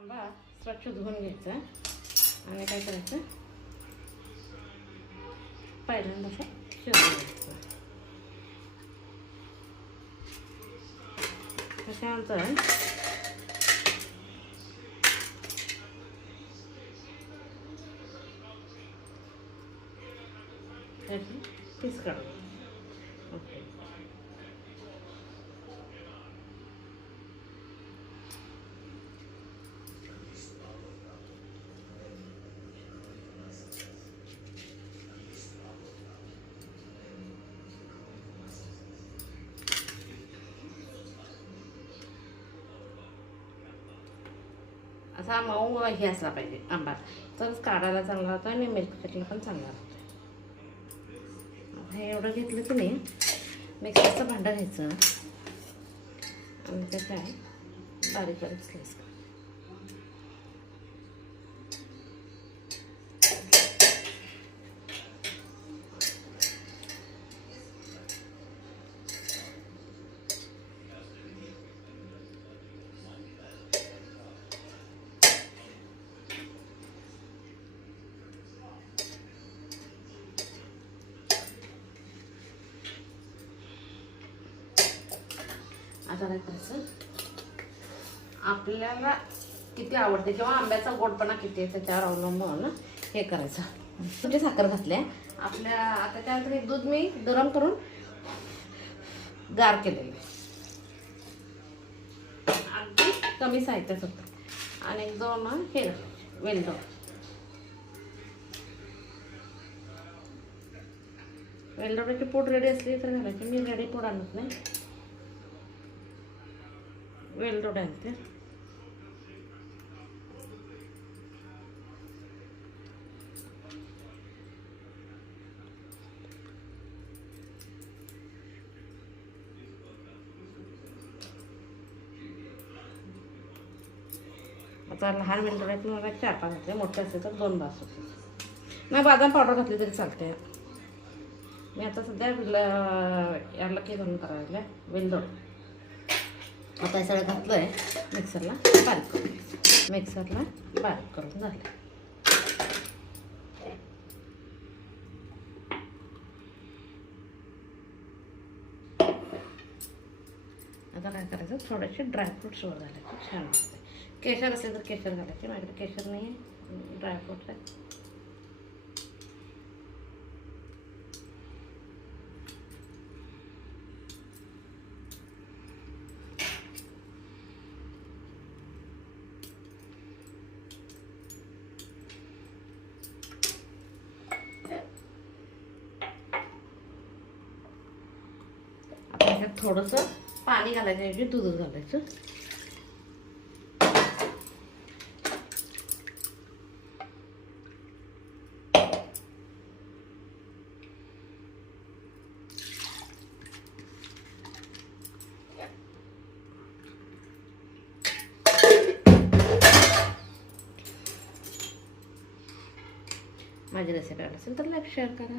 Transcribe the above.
आंबा स्वच्छ धुवून घ्यायचा आणि काय करायचं, पहिल्यांदा असं शिजवून घ्यायचं. त्याच्यानंतर त्याची पीस काढून ओके. असा मऊ हे असला पाहिजे आंबा, तरच काढायला चांगला होता आणि मिल्क शेकला पण चांगला होता. हे एवढं घेतलं की नाही, मिक्सरचं भांडं घ्यायचं आणि ते काय बारीक बारीक स्लाइस करायचं. आता काय करायचं, आपल्याला किती आवडते किंवा आंब्याचा गोडपणा किती आहे त्याच्यावर अवलंबून हे करायचं. तुझी साखर घातल्या आपल्या, आता त्यानंतर एक दूध मी गरम करून गार केलेलं, अगदी कमी साहित्यात होतं. आणि एक दोन हे वेलदो, वेलदोड्याची पूड रेडी असली तर घालायची. मी रेडी पूड आणत नाही, वेलदोडे आणते. आता लहान वेलदोड्यात मला 4-5 घातले, मोठे असते तर 2 बास होते. नाही, बदाम पावडर घातली तरी चालते. मी आता सध्या याला की घालून करायला वेलदोड. आता हे सगळं घातलं आहे, मिक्सरला बारीक करून घ्यायचं. मिक्सरला बारीक करून झालं. आता काय करायचं, थोडेसे ड्रायफ्रूट्स वर घालायचे, छान असते. केशर असेल तर केशर घालायचे, माझ्याकडे केशर नाही आहे, ड्रायफ्रूट्स आहे. ह्याच्यात थोडंसं पाणी घालायचं, ऐवजी दूध घालायचं. माझी रेसिपी आवडली असेल तर लाईक शेअर करा.